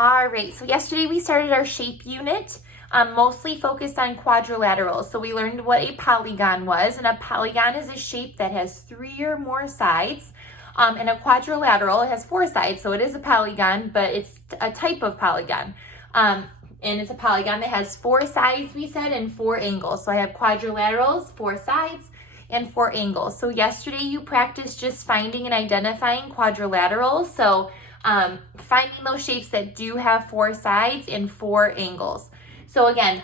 All right, so yesterday we started our shape unit, mostly focused on quadrilaterals. So we learned what a polygon was, and a polygon is a shape that has 3 or more sides. And a quadrilateral has 4 sides, so it is a polygon, but it's a type of polygon. And it's a polygon that has 4 sides, we said, and 4 angles. So I have quadrilaterals, 4 sides, and 4 angles. So yesterday you practiced just finding and identifying quadrilaterals. So finding those shapes that do have 4 sides and 4 angles. So again,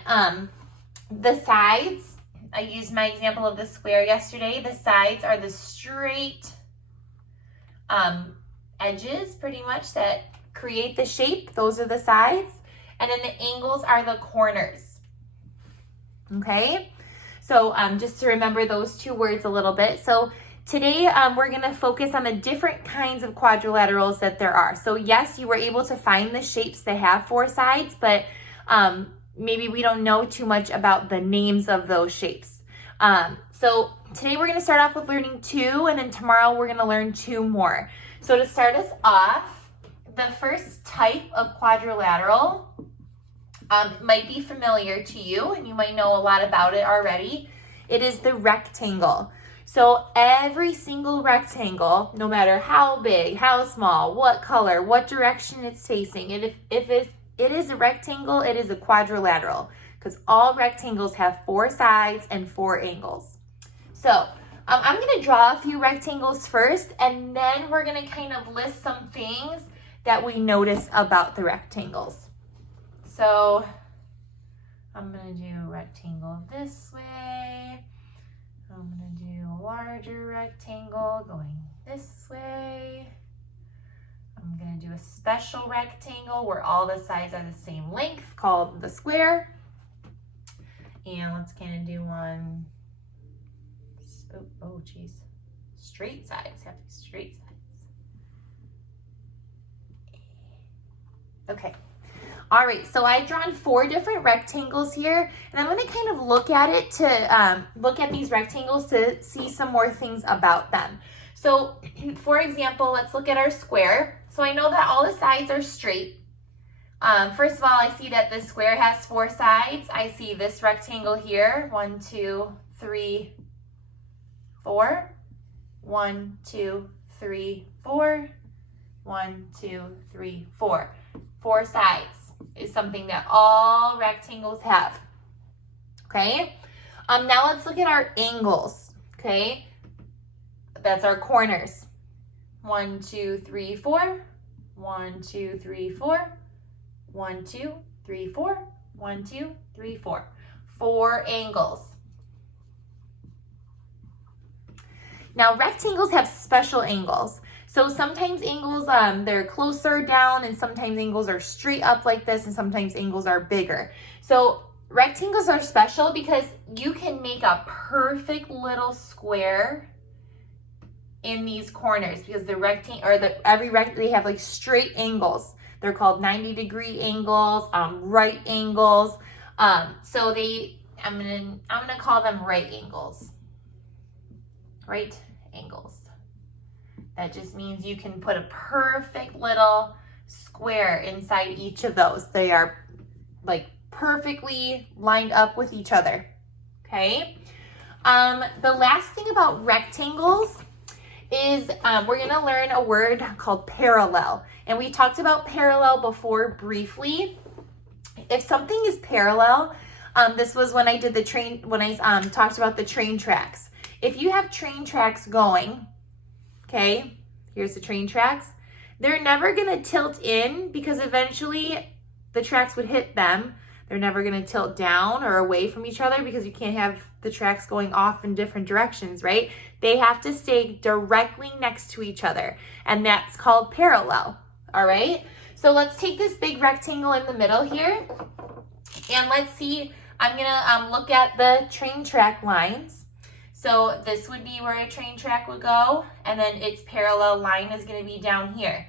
the sides, I used my example of the square yesterday. The sides are the straight edges pretty much that create the shape. Those are the sides. And then the angles are the corners. Okay, so just to remember those 2 words a little bit. So today we're going to focus on the different kinds of quadrilaterals that there are. So yes, you were able to find the shapes that have 4 sides, but maybe we don't know too much about the names of those shapes. So today we're going to start off with learning 2, and then tomorrow we're going to learn 2 more. So to start us off, the first type of quadrilateral might be familiar to you, and you might know a lot about it already. It is the rectangle. So every single rectangle, no matter how big, how small, what color, what direction it's facing, and if it is a rectangle, it is a quadrilateral, because all rectangles have 4 sides and 4 angles. So I'm going to draw a few rectangles first, and then we're going to kind of list some things that we notice about the rectangles. So I'm going to do a rectangle this way. I'm going to do a larger rectangle going this way. I'm going to do a special rectangle where all the sides are the same length, called the square. And let's kind of do one, oh geez, straight sides, have to be straight sides. Okay. All right, so I've drawn 4 different rectangles here, and I'm going to kind of look at it to look at these rectangles to see some more things about them. So, for example, let's look at our square. So I know that all the sides are straight. First of all, I see that this square has 4 sides. I see this rectangle here, 1, 2, 3, 4. 1, 2, 3, 4. 1, 2, 3, 4. 4 sides is something that all rectangles have. Okay. Now let's look at our angles. Okay. That's our corners. 1, 2, 3, 4. 1, 2, 3, 4. 1, 2, 3, 4. 1, 2, 3, 4. 4 angles. Now rectangles have special angles. So sometimes angles, they're closer down, and sometimes angles are straight up like this, and sometimes angles are bigger. So rectangles are special because you can make a perfect little square in these corners, because the rectangle, or they have like straight angles. They're called 90-degree angles, right angles. So I'm gonna call them right angles. Right angles. That just means you can put a perfect little square inside each of those. They are like perfectly lined up with each other. Okay. The last thing about rectangles is we're going to learn a word called parallel. And we talked about parallel before briefly. If something is parallel, this was when I did the train, when I talked about the train tracks. If you have train tracks going, okay, here's the train tracks, they're never going to tilt in, because eventually the tracks would hit them. They're never going to tilt down or away from each other, because you can't have the tracks going off in different directions, right? They have to stay directly next to each other, and that's called parallel. All right, so let's take this big rectangle in the middle here, and let's see. I'm gonna look at the train track lines. So this would be where a train track would go, and then its parallel line is going to be down here.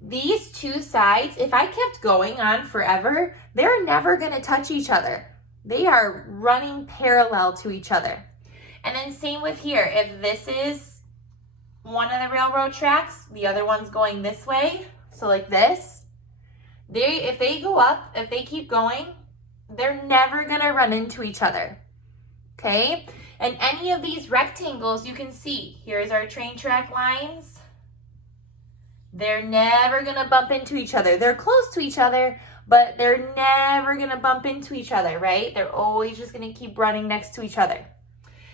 These 2 sides, if I kept going on forever, they're never going to touch each other. They are running parallel to each other. And then same with here. If this is one of the railroad tracks, the other one's going this way, so like this, if they go up, if they keep going, they're never gonna run into each other, okay? And any of these rectangles, you can see, here's our train track lines. They're never gonna bump into each other. They're close to each other, but they're never gonna bump into each other, right? They're always just gonna keep running next to each other.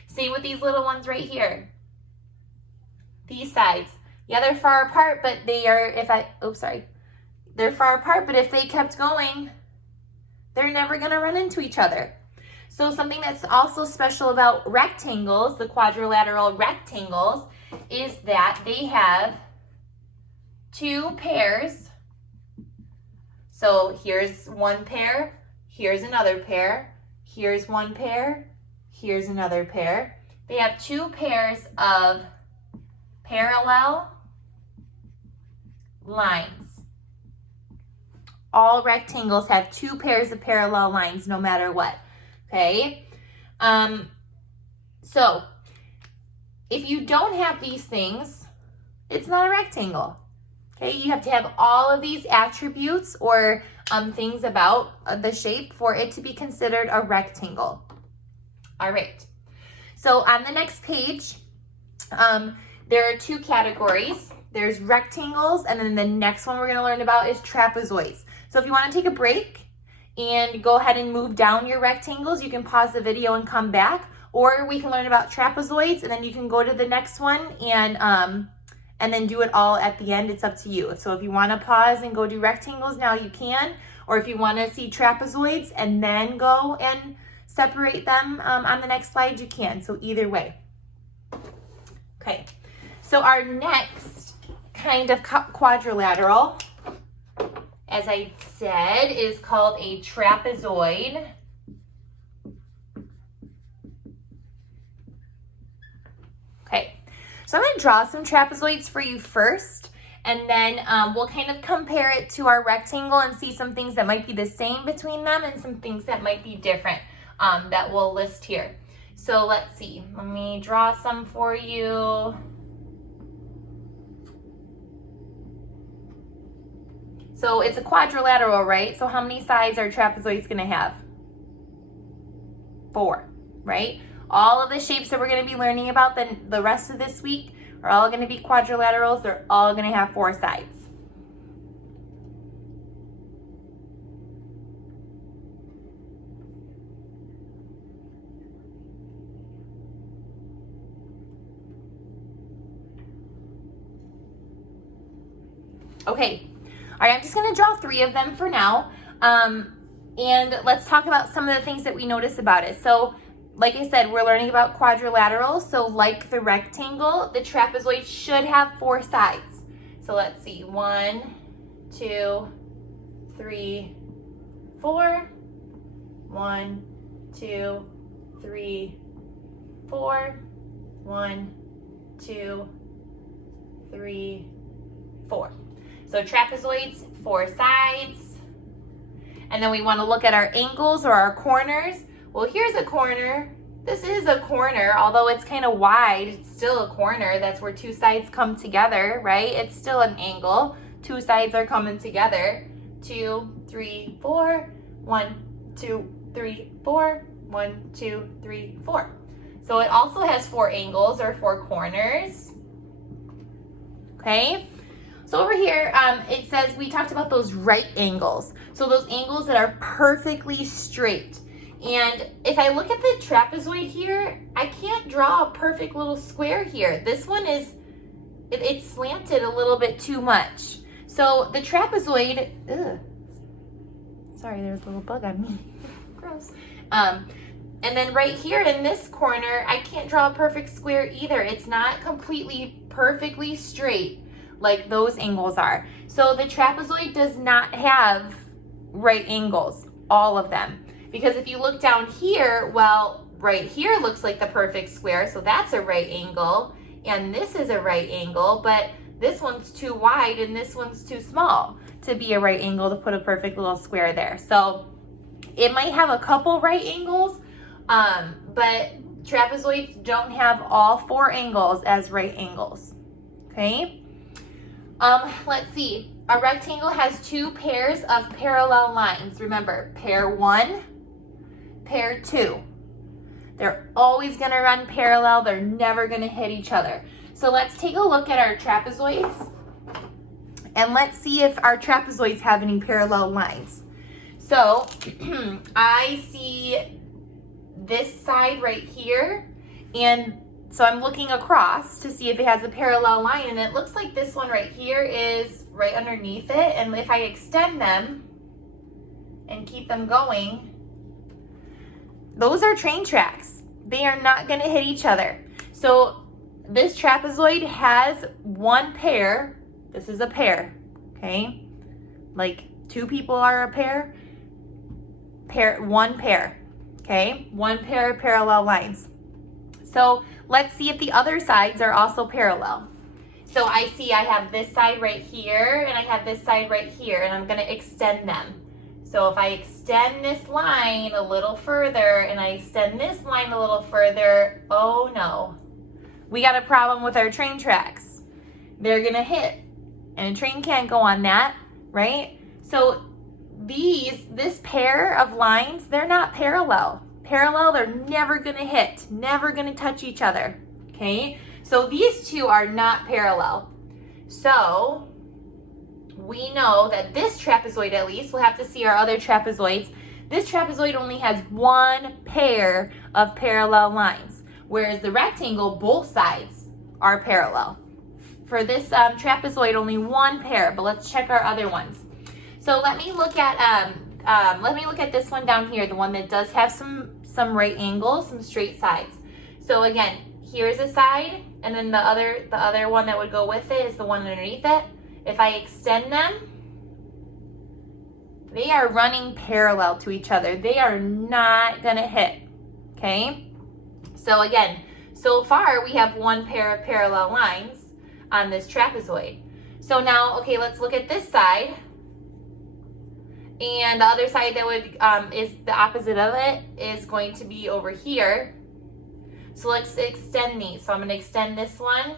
Same with these little ones right here. These sides. Yeah, they're far apart, but they are, they're far apart, but if they kept going, they're never gonna run into each other. So something that's also special about rectangles, the quadrilateral rectangles, is that they have two pairs. So here's one pair, here's another pair, here's one pair, here's another pair. They have two pairs of parallel lines. All rectangles have two pairs of parallel lines no matter what, okay? So if you don't have these things, it's not a rectangle. Okay, you have to have all of these attributes or things about the shape for it to be considered a rectangle. All right, so on the next page, there are two categories. There's rectangles, and then the next one we're gonna learn about is trapezoids. So if you wanna take a break and go ahead and move down your rectangles, you can pause the video and come back, or we can learn about trapezoids, and then you can go to the next one and then do it all at the end. It's up to you. So if you want to pause and go do rectangles now, you can. Or if you want to see trapezoids and then go and separate them on the next slide, you can. So either way. Okay, so our next kind of quadrilateral, as I said, is called a trapezoid. Okay. So I'm going to draw some trapezoids for you first, and then we'll kind of compare it to our rectangle and see some things that might be the same between them and some things that might be different that we'll list here. So let's see. Let me draw some for you. So it's a quadrilateral, right? So how many sides are trapezoids going to have? 4, right? All of the shapes that we're going to be learning about the rest of this week are all going to be quadrilaterals. They're all going to have 4 sides. Okay, all right, I'm just going to draw 3 of them for now. And let's talk about some of the things that we notice about it. So like I said, we're learning about quadrilaterals. So like the rectangle, the trapezoid should have 4 sides. So let's see, 1, 2, 3, 4. 1, 2, 3, 4. 1, 2, 3, 4. So trapezoids, 4 sides. And then we want to look at our angles or our corners. Well, here's a corner. This is a corner, although it's kind of wide, it's still a corner. That's where 2 sides come together, right? It's still an angle. 2 sides are coming together. 2, 3, 4. 1, 2, 3, 4. 1, 2, 3, 4. So it also has 4 angles or 4 corners. Okay. So over here, it says we talked about those right angles. So those angles that are perfectly straight. And if I look at the trapezoid here, I can't draw a perfect little square here. This one is, it's slanted a little bit too much. So the trapezoid, sorry, there's a little bug on me. Gross. And then right here in this corner, I can't draw a perfect square either. It's not completely perfectly straight like those angles are. So the trapezoid does not have right angles, all of them. Because if you look down here, well, right here looks like the perfect square, so that's a right angle, and this is a right angle, but this one's too wide and this one's too small to be a right angle to put a perfect little square there. So it might have a couple right angles, but trapezoids don't have all 4 angles as right angles, okay? Let's see. a rectangle has two pairs of parallel lines. Remember, pair 1, pair 2. They're always going to run parallel. They're never going to hit each other. So let's take a look at our trapezoids. And let's see if our trapezoids have any parallel lines. So I see this side right here. And so I'm looking across to see if it has a parallel line. And it looks like this one right here is right underneath it. And if I extend them and keep them going, those are train tracks. They are not going to hit each other. So this trapezoid has one pair. This is a pair, okay? Like two people are a pair. One pair, okay? One pair of parallel lines. So let's see if the other sides are also parallel. So I see I have this side right here and I have this side right here, and I'm going to extend them. So if I extend this line a little further and I extend this line a little further, oh no, we got a problem with our train tracks. They're gonna hit, and a train can't go on that, right? So this pair of lines, they're not parallel. Parallel, they're never gonna hit, never gonna touch each other, okay? So these two are not parallel. So we know that this trapezoid, at least, we'll have to see our other trapezoids. This trapezoid only has one pair of parallel lines, whereas the rectangle, both sides are parallel. For this trapezoid, only one pair, but let's check our other ones. So let me look at this one down here, the one that does have some right angles, some straight sides. So again, here's a side, and then the other one that would go with it is the one underneath it. If I extend them, they are running parallel to each other. They are not gonna hit, okay? So again, so far we have one pair of parallel lines on this trapezoid. So now, okay, let's look at this side. And the other side that would is the opposite of it is going to be over here. So let's extend these. So I'm gonna extend this one.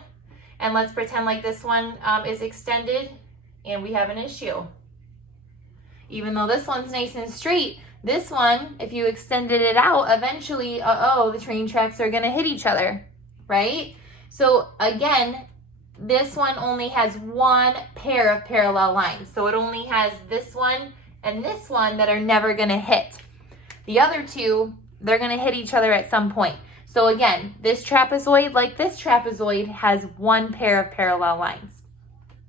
And let's pretend like this one is extended and we have an issue. Even though this one's nice and straight, this one, if you extended it out, eventually, the train tracks are gonna hit each other, right? So again, this one only has one pair of parallel lines. So it only has this one and this one that are never gonna hit. The other two, they're gonna hit each other at some point. So again, this trapezoid, like this trapezoid, has one pair of parallel lines.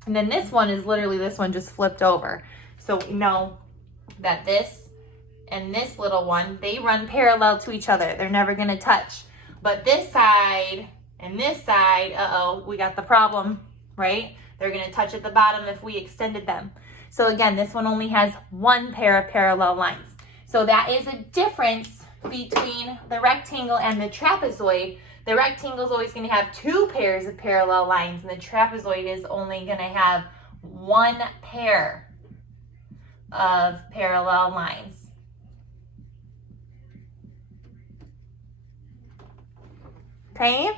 And then this one is literally this one just flipped over. So we know that this and this little one, they run parallel to each other. They're never gonna touch. But this side and this side, we got the problem, right? They're gonna touch at the bottom if we extended them. So again, this one only has one pair of parallel lines. So that is a difference between the rectangle and the trapezoid. The rectangle is always going to have two pairs of parallel lines, and the trapezoid is only going to have one pair of parallel lines. Okay,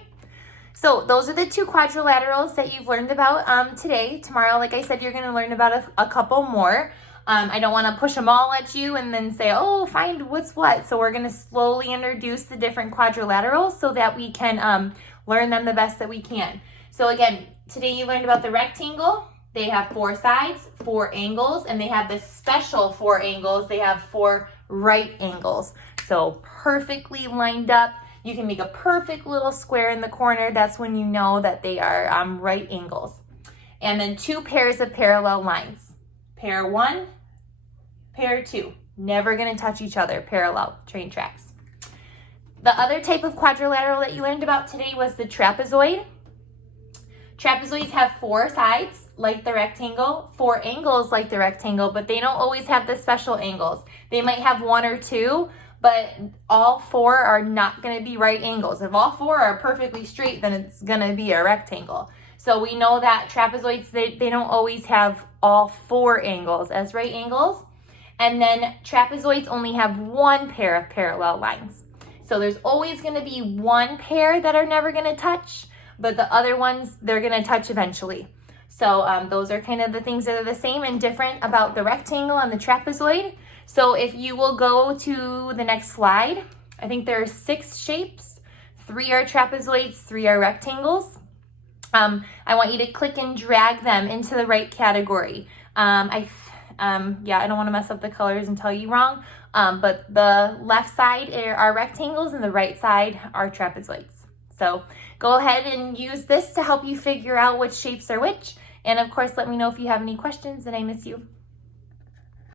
so those are the two quadrilaterals that you've learned about today. Tomorrow, like I said, you're going to learn about a couple more. I don't want to push them all at you and then say, find what's what. So we're going to slowly introduce the different quadrilaterals so that we can learn them the best that we can. So again, today you learned about the rectangle. They have 4 sides, 4 angles, and they have the special 4 angles. They have 4 right angles. So perfectly lined up. You can make a perfect little square in the corner. That's when you know that they are right angles. And then 2 pairs of parallel lines. Pair 1, pair 2. Never going to touch each other, parallel train tracks. The other type of quadrilateral that you learned about today was the trapezoid. Trapezoids have 4 sides, like the rectangle, 4 angles like the rectangle, but they don't always have the special angles. They might have 1 or 2, but all 4 are not going to be right angles. If all 4 are perfectly straight, then it's going to be a rectangle. So we know that trapezoids, they don't always have all 4 angles as right angles. And then trapezoids only have 1 pair of parallel lines. So there's always going to be 1 pair that are never going to touch, but the other ones, they're going to touch eventually. So those are kind of the things that are the same and different about the rectangle and the trapezoid. So if you will go to the next slide, I think there are 6 shapes. 3 are trapezoids, 3 are rectangles. I want you to click and drag them into the right category. I don't want to mess up the colors and tell you wrong, but the left side are rectangles and the right side are trapezoids. So go ahead and use this to help you figure out which shapes are which. And of course, let me know if you have any questions, and I miss you.